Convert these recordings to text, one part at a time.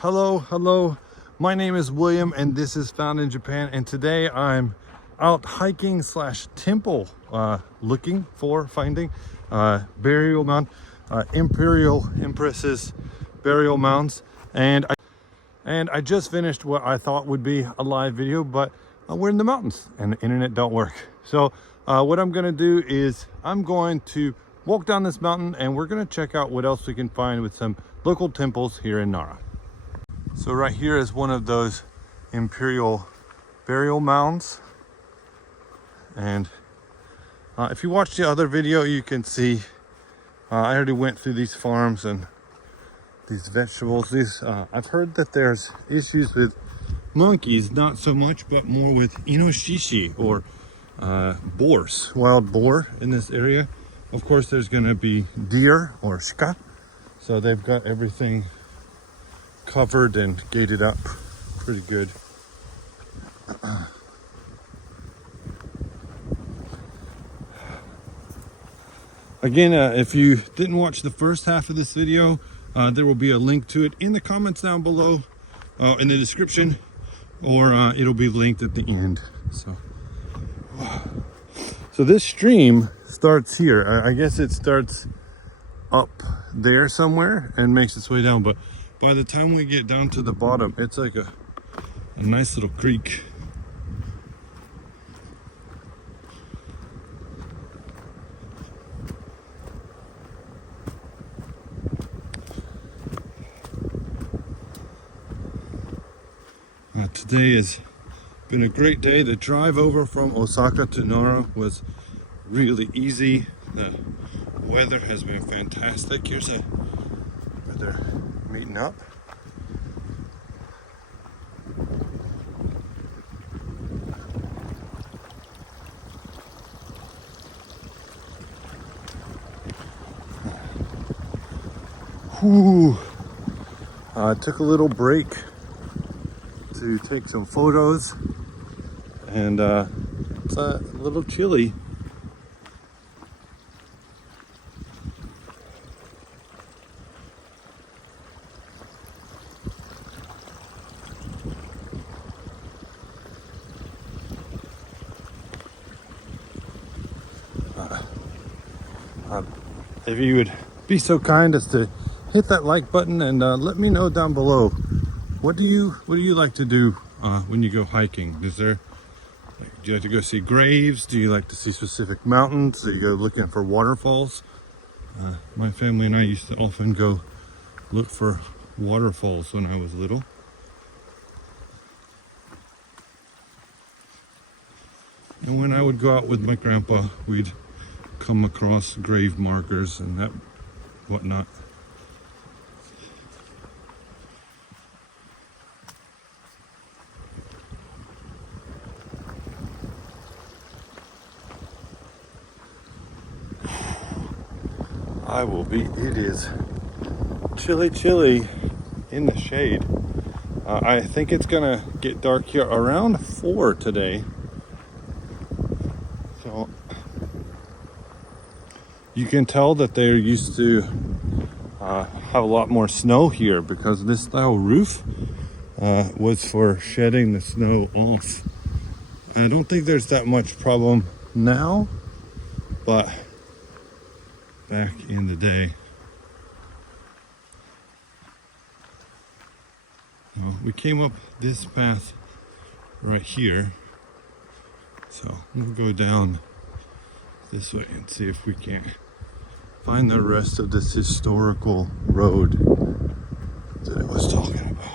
Hello. My name is William and this is Found in Japan, and today I'm out hiking slash temple finding burial mound, imperial empresses burial mounds, and I just finished what I thought would be a live video, but we're in the mountains and the internet don't work. So what I'm gonna do is I'm going to walk down this mountain and we're gonna check out what else we can find with some local temples here in Nara. So right here is one of those imperial burial mounds, and if you watch the other video you can see I already went through these farms and these vegetables. I've heard that there's issues with monkeys, not so much, but more with inoshishi or boars, wild boar in this area. Of course there's gonna be deer or shika, so they've got everything covered and gated up pretty good. Again, if you didn't watch the first half of this video, there will be a link to it in the comments down below, in the description, or it'll be linked at the end. So this stream starts here. I guess it starts up there somewhere and makes its way down, but by the time we get down to the bottom, it's like a nice little creek. Today has been a great day. The drive over from Osaka to Nara was really easy. The weather has been fantastic. Here's where they're meeting up. I took a little break to take some photos, and it's a little chilly. If you would be so kind as to hit that like button and let me know down below, what do you like to do when you go hiking? Do you like to go see graves? Do you like to see specific mountains? Do you go looking for waterfalls? My family and I used to often go look for waterfalls when I was little. And when I would go out with my grandpa, we'd come across grave markers and that whatnot. It is chilly in the shade. I think it's gonna get dark here around 4 today. So you can tell that they're used to have a lot more snow here, because this style roof was for shedding the snow off. I don't think there's that much problem now, but back in the day. We came up this path right here, so we'll go down this way and see if we can't find the rest of this historical road that I was talking about.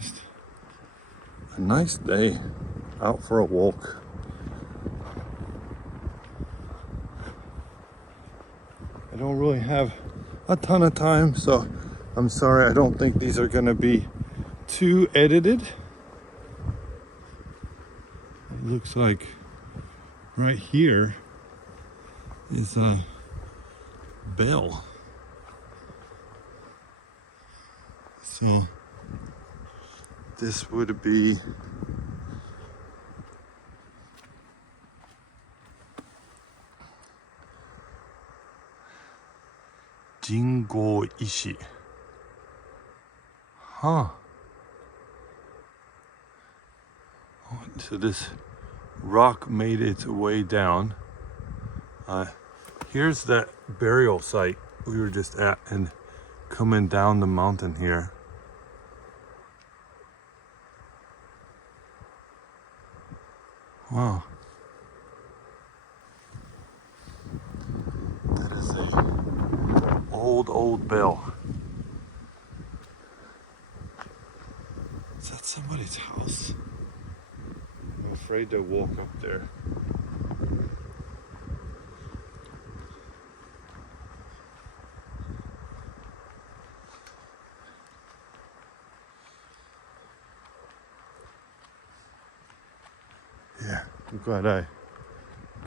Just a nice day out for a walk. I don't really have a ton of time, so I'm sorry, I don't think these are gonna be too edited. It looks like right here is a bell. So this would be Koenji Ishi. Huh. Oh, so this rock made its way down. Here's that burial site we were just at, and coming down the mountain here. Wow. That is a old bell. Is that somebody's house? I'm afraid to walk up there. Yeah, I'm glad I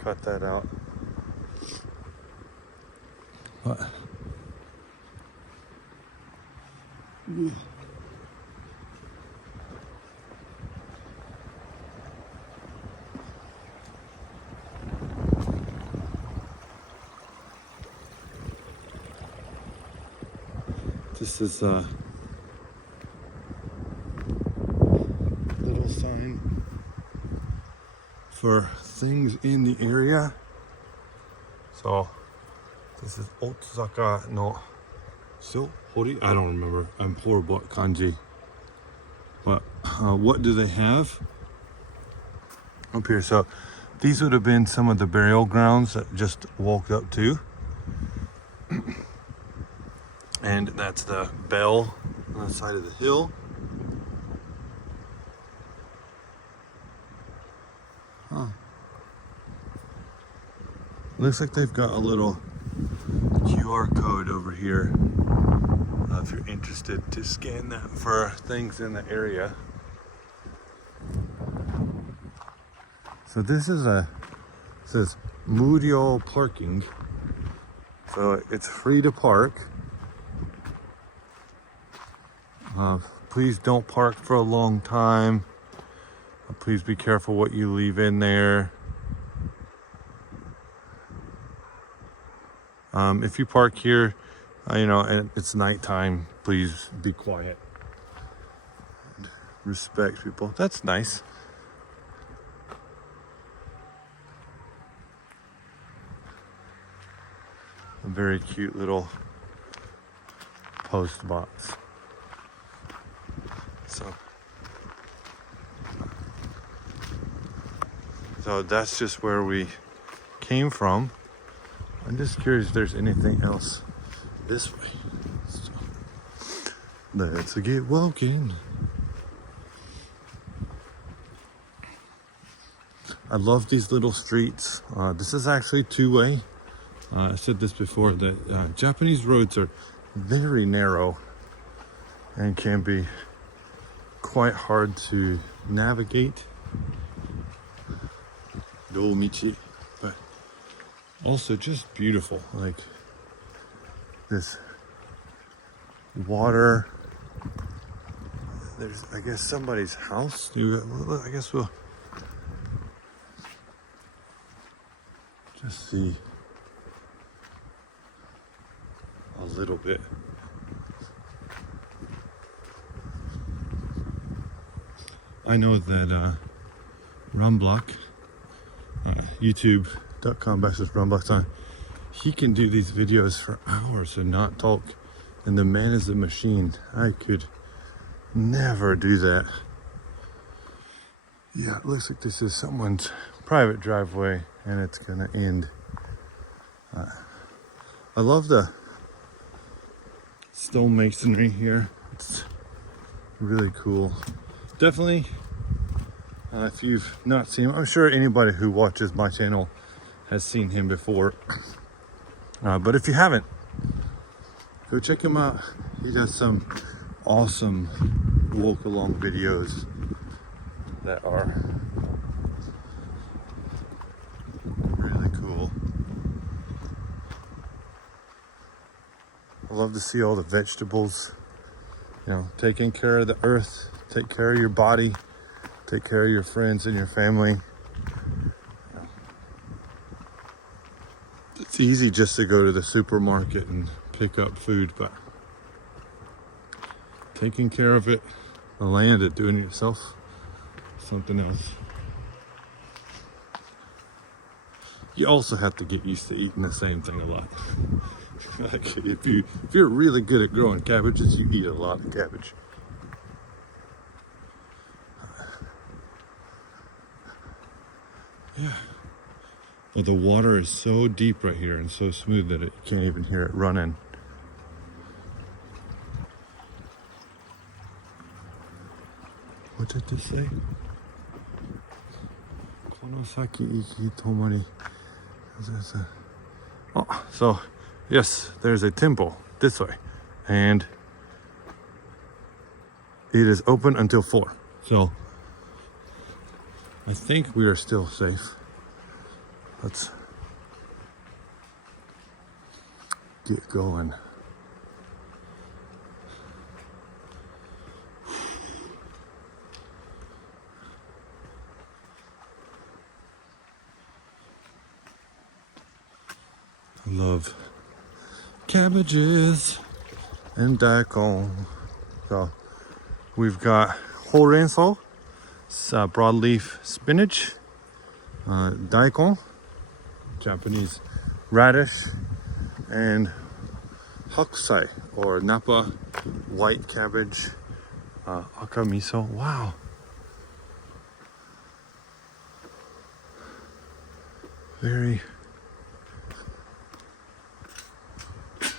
cut that out. But this is a little sign for things in the area. So this is Ossaka no Hori. I don't remember. I'm horrible at kanji. But what do they have up here? So these would have been some of the burial grounds that just walked up to. And that's the bell on the side of the hill. Huh. Looks like they've got a little QR code over here if you're interested to scan that for things in the area. So this is it says Murio parking. So it's free to park. Please don't park for a long time. Please be careful what you leave in there. If you park here, and it's nighttime, please be quiet. And respect people. That's nice. A very cute little post box. So that's just where we came from. I'm just curious if there's anything else this way. So, let's get walking. I love these little streets. This is actually two-way. I said this before, that Japanese roads are very narrow and can be quite hard to navigate. Michi, but also just beautiful. Like this water. There's, I guess, somebody's house. I guess we'll just see a little bit. I know that Rumblock, youtube.com/Rumblock, he can do these videos for hours and not talk, and the man is a machine. I could never do that. Yeah, it looks like this is someone's private driveway, and it's gonna end. I love the stone masonry here. It's really cool. Definitely, if you've not seen him, I'm sure anybody who watches my channel has seen him before. But if you haven't, go check him out. He does some awesome walk along videos that are really cool. I love to see all the vegetables You know, taking care of the earth, take care of your body, take care of your friends and your family. It's easy just to go to the supermarket and pick up food, but taking care of it, the land, and doing it yourself, something else. You also have to get used to eating the same thing a lot. Like if you're really good at growing cabbages, you eat a lot of cabbage. Yeah. But the water is so deep right here and so smooth that you can't even hear it running. What did this say? Konosaki Ikitomori. Oh, so yes, there's a temple this way, and it is open until 4. So I think we are still safe. Let's get going. I love cabbages and daikon. So we've got horenso, broadleaf spinach, daikon, Japanese radish, and hakusai or napa white cabbage, aka miso. Wow. Very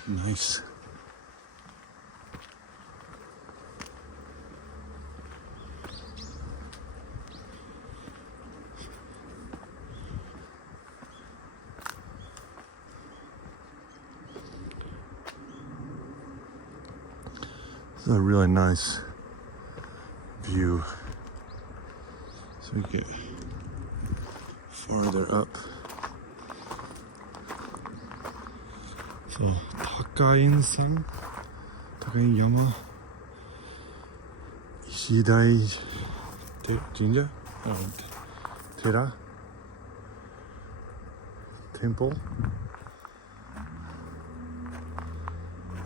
nice. This is a really nice view. So we get farther up. So Takain-san, Takain Yama, IshiideraTemple, Temple.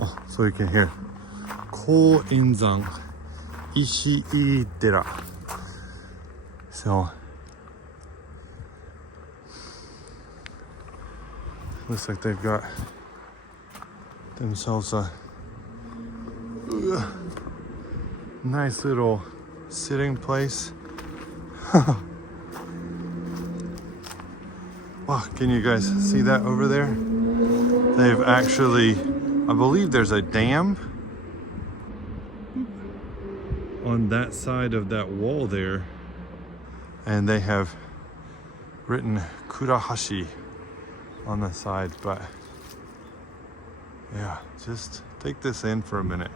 Oh, so you can hear Koenji IshiideraTemple. So looks like they've got themselves a nice little sitting place. Wow, can you guys see that over there? They've actually, I believe there's a dam on that side of that wall there, and they have written Kurahashi on the side, but yeah, just take this in for a minute.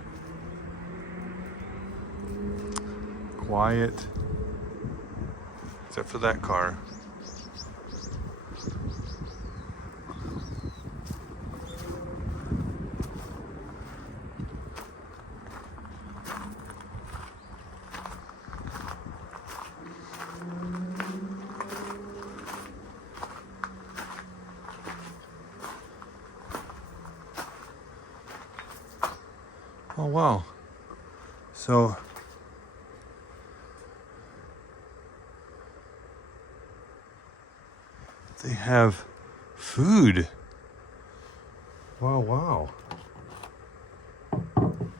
Quiet, except for that car. Oh wow, so they have food. Wow, wow. Well,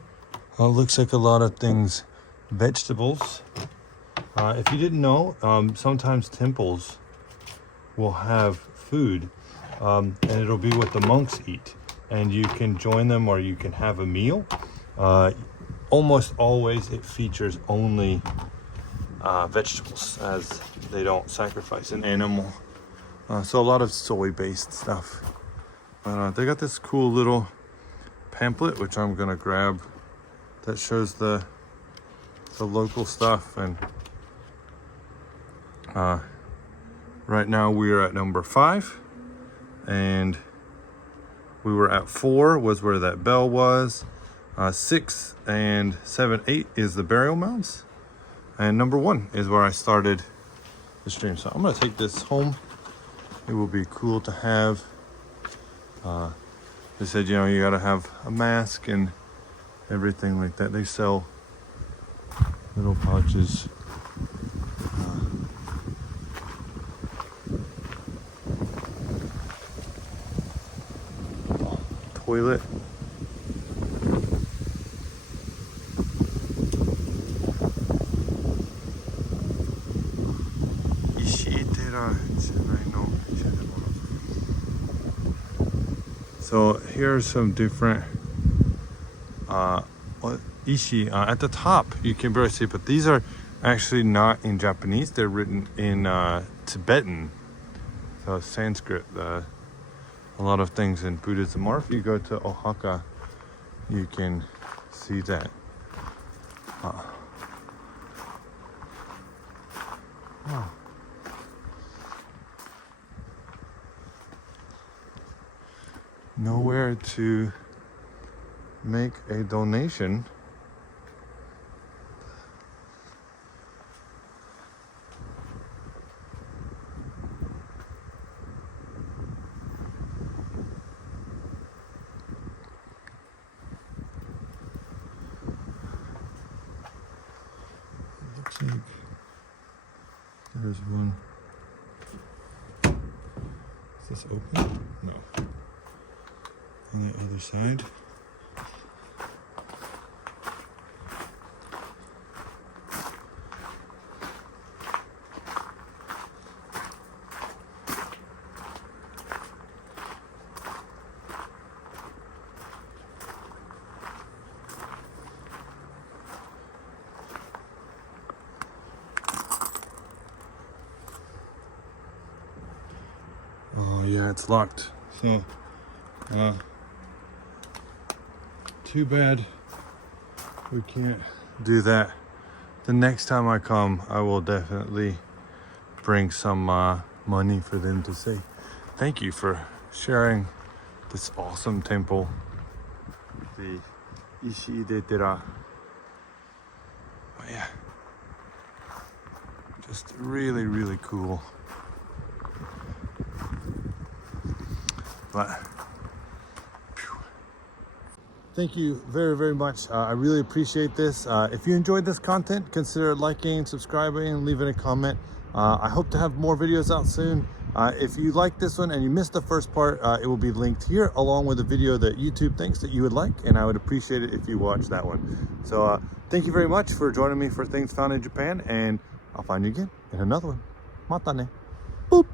it looks like a lot of things, vegetables. If you didn't know, sometimes temples will have food, and it'll be what the monks eat, and you can join them or you can have a meal. Almost always it features only vegetables, as they don't sacrifice an animal. So a lot of soy-based stuff. They got this cool little pamphlet, which I'm gonna grab, that shows the local stuff. And right now we are at number 5, and we were at 4 was where that bell was. 6 and 7, 8 is the burial mounds. And number 1 is where I started the stream. So I'm gonna take this home. It will be cool to have. They said, you know, you gotta have a mask and everything like that. They sell little pouches. Toilet. So here are some different ishi. At the top you can barely see, but these are actually not in Japanese. They're written in Tibetan, so Sanskrit. A lot of things in Buddhism, or if you go to Ossaka, you can see that. Wow. Nowhere to make a donation. Looks like there's one. Is this open? No. On the other side. Oh yeah, it's locked. So too bad we can't do that. The next time I come, I will definitely bring some money for them to say thank you for sharing this awesome temple, the IshiideraTemple. Oh yeah, just really, really cool. But thank you very, very much. I really appreciate this. If you enjoyed this content, consider liking, subscribing, and leaving a comment. I hope to have more videos out soon. If you like this one and you missed the first part, it will be linked here along with a video that YouTube thinks that you would like, and I would appreciate it if you watch that one. So thank you very much for joining me for Things Found in Japan, and I'll find you again in another one. Mata ne. Boop.